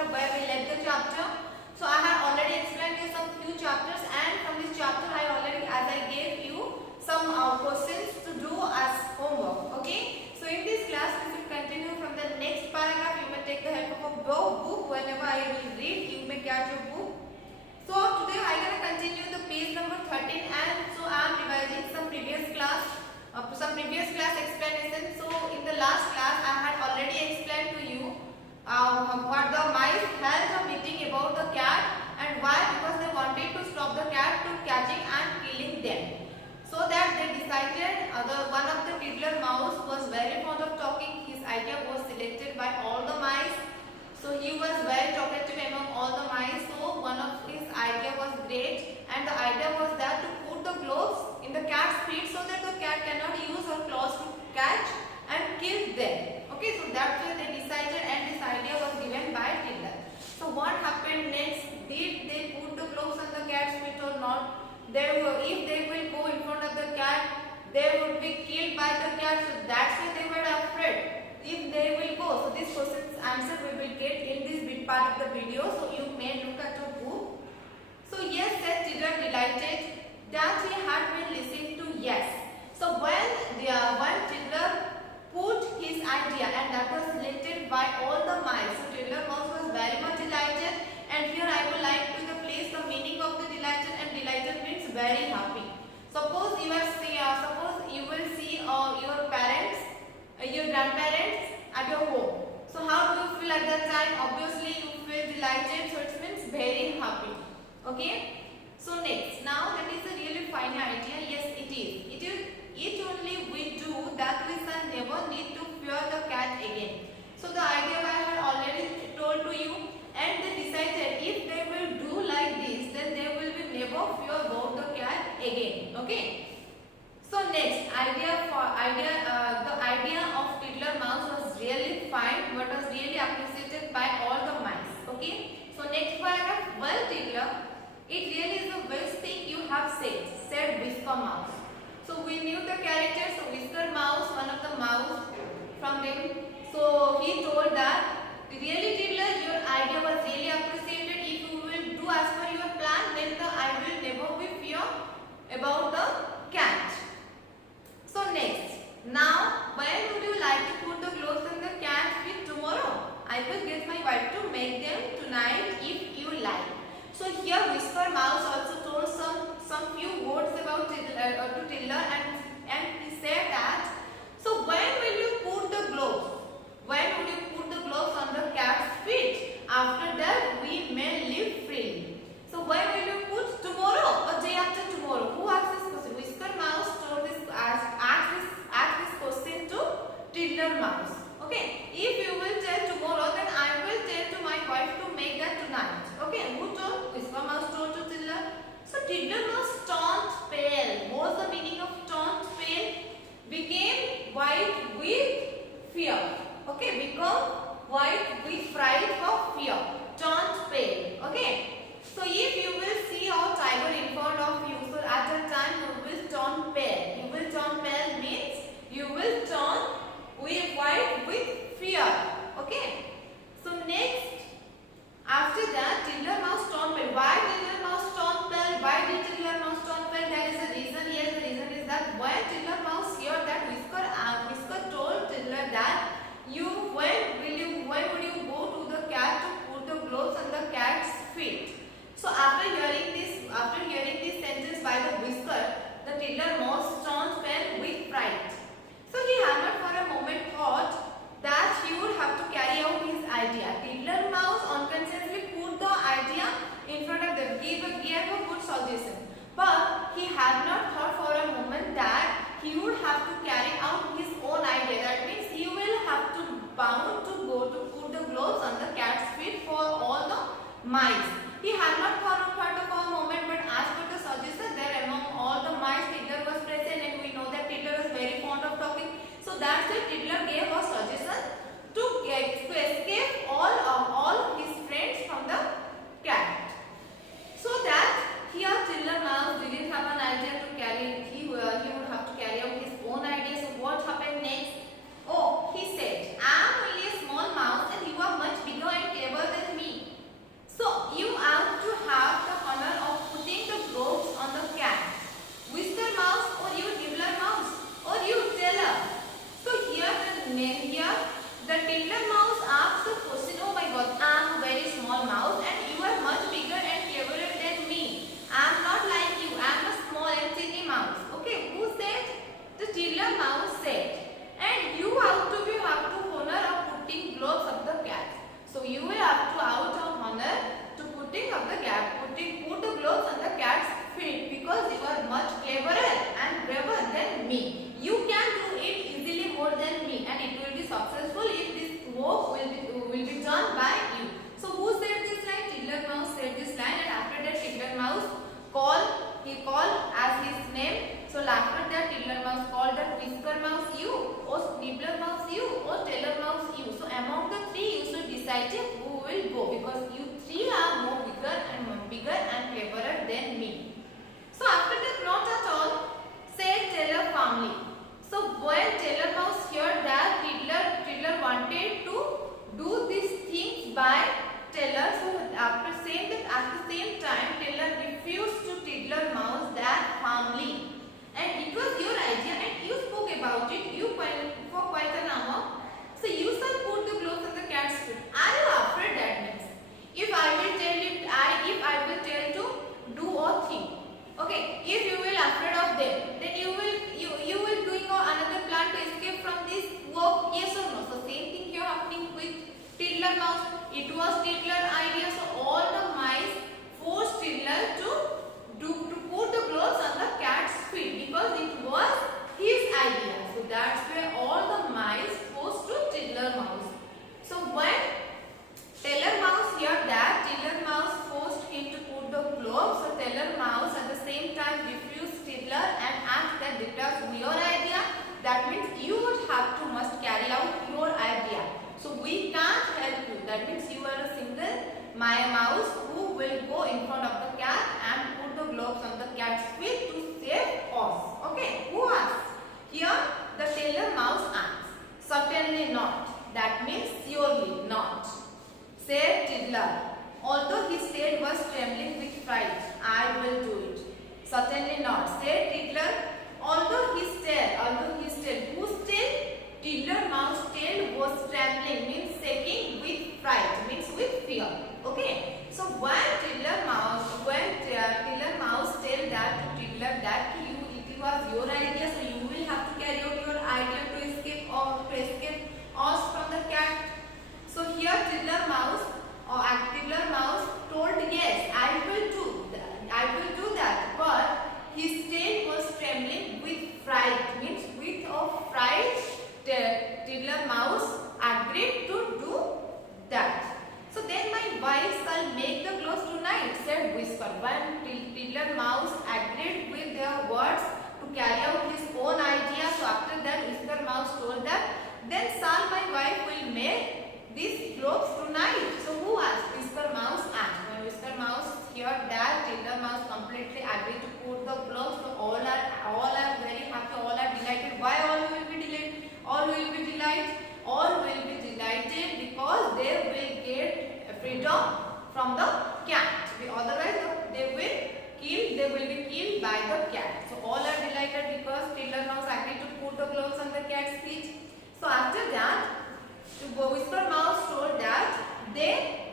chapter where we left the chapter. So I have already explained you some few chapters, and from this chapter as I gave you some questions to do as homework. Okay. So in this class we will continue from the next paragraph. You may take the help of a book. Whenever I will read, you may catch your book. So today I am going to continue the page number 13, and so I am revising some previous class explanation. So in the last class I had already explained to you what the mice held a meeting about the cat, and why, because they wanted to stop the cat to catching and killing them. So that they decided, one of the Tiddler mouse was very fond of talking. His idea was selected by all the mice. So he was very talkative among all the mice. So one of his idea was great, and the idea was that to put the gloves in the cat's feet so that the cat cannot use her claws to catch and kill them. Okay, so that's why they decided, and this idea was given by Tiddler. So what happened next? Did they put the gloves on the cat's feet or not? If they will go in front of the cat, they would be killed by the cat. So that's why they were afraid. If they will go, so this question's answer we will get in this bit part of the video. So you may look at your book. So yes, said Tiddler, delighted that he had been listening to yes. So when Tiddler put his idea, and that was selected by all the mice, so Tiddler mouse was very much delighted. And here I would like to place the meaning of the delighted, and delighted means very happy. Suppose you will see your parents, your grandparents at your home. So how do you feel at that time? Obviously you feel delighted, so it means very happy. Okay. So next, now that is a really fine idea. Yes, it is. It only we do that we shall never need to fear the cat again. So the idea I had already told to you, and they decided if they will do like this, then they will be never fear about the cat again. Okay. So next, the idea of Tiddler mouse was really fine, but was really appreciated by all the mice. Okay. So next paragraph. Well, Tiddler, it really is the best thing you have said Whisker Mouse. So we knew the characters. So Whisker Mouse, one of the mouse from them. So he told that really, Tiddler, your idea was really appreciated. If you will do as per your plan, then I will never be fear about the cat. So next, now when would you like to put the gloves on the cat's feet tomorrow? I will get my wife to make them tonight if you like. So here Whisker Mouse also told some few words about Tiddler, and he said that, so when will you put the gloves? When would you put the gloves on the cat's feet? After that we may live freely. So when will you put? Tomorrow or day after tomorrow? Who asked this question? Whisker Mouse asked this question to Tiddler Mouse. Okay. If you will tell tomorrow, then I will tell to my wife to make that tonight. Okay. Who told? Whisker Mouse told to Tiddler. So Tiddler Mouse turned pale. What's the meaning of turned pale? Became white with fear. Okay, become white with fright or fear. Turned pale. Okay. So if you will see a tiger in front of you, so at that time you will turn pale. You will turn pale means you will turn white with fear. Okay. So next, after that, Tiddler Mouse turned pale. Why Tiddler Mouse turned pale? Why did Tiddler Mouse turn pale? There is a reason. Yes, the reason is that when Tiddler Mouse heard that Whisker told Tiddler that when would you go to the cat to put the gloves on the cat's feet? So after hearing this sentence by the Whisker, the Tiddler Mouse turned pale with fright. So he had not for a moment thought that he would have to carry out his idea. Tiddler Mouse unconsciously put the idea in front of them, gave a good suggestion. But he had not thought for a moment that he would have to carry out his own idea. That means he will have to bound to go to put the gloves on the cat's feet for all the mice. He had not thought for a moment, but as per the suggestion, there among all the mice, Tiddler was present, and we know that Tiddler is very fond of talking. So that's why Tiddler gave a suggestion to escape all his friends from the cat. So that here Tiddler Mouse didn't have an idea to carry. He would have to carry out his own idea. So what happened next? Oh, he said, I am only a Certainly not, said Tiddler. Whose tail? Tiddler Mouse tail was trembling, means shaking with fright, means with fear. Okay. So when Tiddler Mouse tell that to Tiddler that it was your idea, so you will have to carry out your idea to escape us from the cat. So here Tiddler Mouse told, yes, I will do that, but his tail was trembling with fright, means with of fright. Tiddler Mouse agreed to do that. So then my wife shall make the clothes tonight, said Whisper. When Tiddler Mouse agreed with their words to carry out his own idea, so after that Whisper Mouse told that, then shall my wife will make these clothes tonight. So who asked? Whisper Mouse asked. When Whisper Mouse heard that, Tiddler Mouse completely agreed to put the clothes. So all are very happy, all are delighted. Why all will be delighted? All will be delighted because they will get freedom from the cat. Otherwise they will be killed by the cat. So all are delighted because Tiddler Mouse agreed to put the clothes on the cat's feet. So after that, Whisper Mouse told that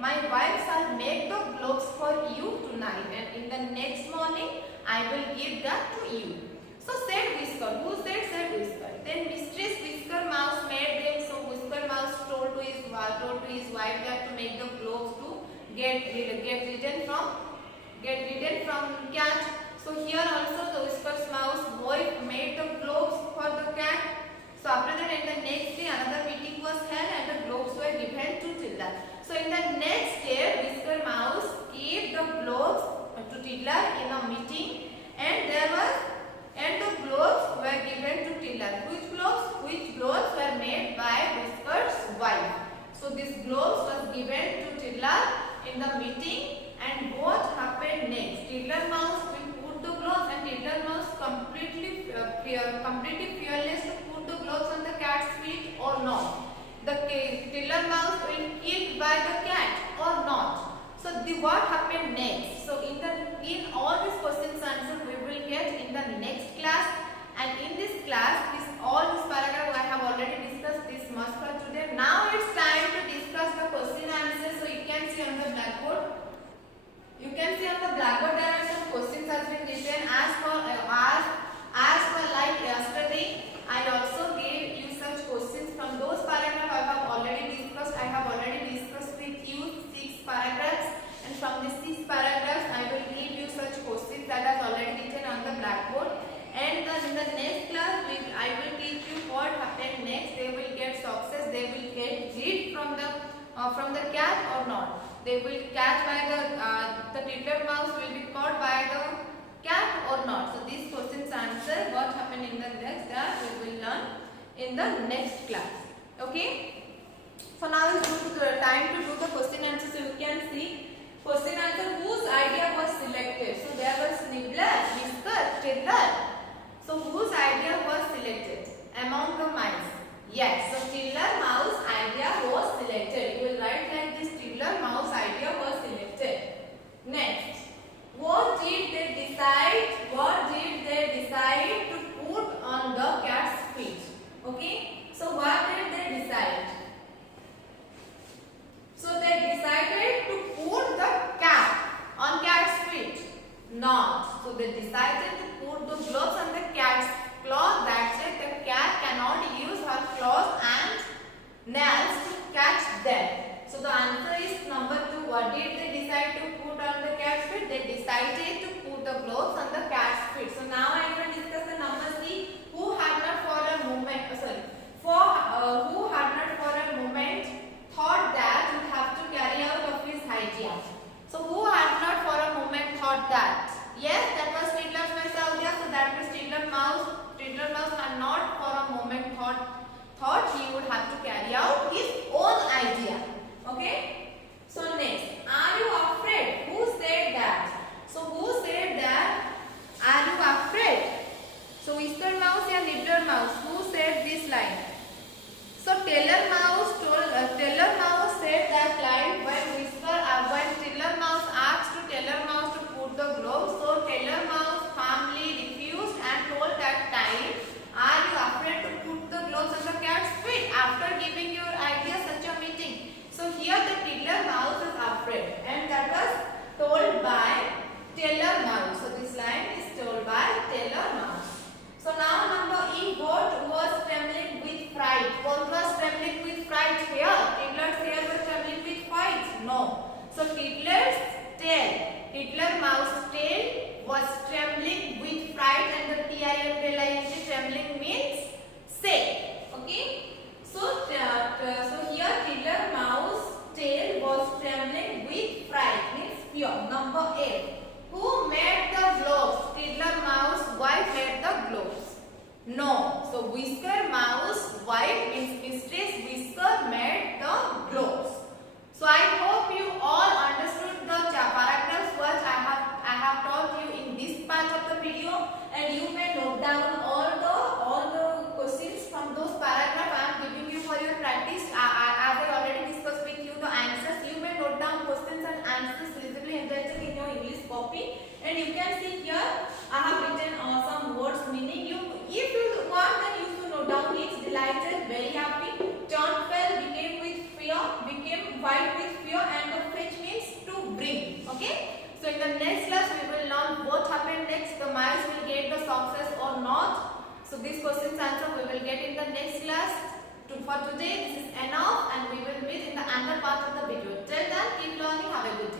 my wife shall make the clothes for you tonight, and in the next morning I will give that to you. So said Whisper. Who said Whisper? Then Mistress Whisker Mouse made them. So Whisker Mouse told to his wife that to make the clothes to get ridden from cat. So here also the Whisker Mouse wife made the globes for the cat. So after that, in the next day another meeting was held and the globes were given to Tiddler. So in the next day, Whisker Mouse gave the globes to Tiddler in a meeting, and the globes were given to Tiddler. Which globes were made by Whisker's wife. So these globes was given to Tiddler in the meeting, and what happened next? Tiddler Mouse will put the globes, and Tiddler Mouse completely fearless to put the globes on the cat's feet or not. The Tiddler Mouse will killed by the cat or not. So what happened next? So in all these questions answers we will get in the next class, and in this class all this paragraph I have already discussed this much for today. Now it's time to discuss the question answers. So you can see on the blackboard. There are some questions has been written as for like yesterday. I also gave you such questions from those paragraphs I have already discussed with you 6 paragraphs, and from these 6 paragraphs I will give you such questions that are already written on the blackboard. And in the next class I will teach you what happened next. They will get success, they will get rid from the cat or not. They will catch by the Tiddler Mouse will be caught by the cat or not. So these questions answer what happened in the next class we will learn in the next class. Okay. So now it's the time to do the question answer. So you can see question answer whose idea was selected. So there was Nibbler, Whisker, Tiddler. So whose idea was selected among the mice? Yes, so Tiddler Mouse idea was selected. You will write like this: Tiddler Mouse idea was selected. Next, what did they decide to put on the cat's feet? Okay, so what did they decide? So they decided to put the cap on cat's feet. Not. So they decided to put the gloves on the cat's claws. That's it. The cat cannot use her claws and nails to catch them. So the answer is number 2. What did they decide to put on the cat's feet? They decided to put the gloves on the cat's feet. So now I am going to discuss the number C. Who had not for a moment thought that you have to carry out of his idea. So who had not for a moment thought that? Yes, that was Tiddler Mouse idea. So that means Tiddler Mouse had not for a moment thought he would have to carry out his own idea. Okay. So next, are you afraid? Who said that? So who said that? Are you afraid? So Whisker Mouse and Nibbler Mouse. Who said this line? So Tiddler Mouse said that line when Tiddler Mouse asked to Tiddler Mouse to put the gloves. So Tiddler Mouse tail. Titler mouse tail was trembling with fright, and the TIMLING trembling means sick. Okay. So here Titler mouse tail was trembling with fright means fear. Number 8. Who made the globes? Titler mouse wife made the globes. No. So Whisker mouse wife means mistress Whisker made the globes. So I hope you all understood the paragraphs which I have taught you in this part of the video, and you may note down all the questions from those paragraphs I am giving you for your practice. As I already discussed with you the answers, you may note down questions and answers visibly highlighted in your English copy, and you can see here I have written some words meaning. If you want, then you should note down it. Delighted, very happy. John fell, became with fear, became white with fear, and the fetch means to bring. Okay. So in the next class we will learn what happened next. The mice will get the success or not. So this question's answer we will get in the next class. For today this is enough, and we will meet in the other part of the video. Till then, keep learning. Have a good day.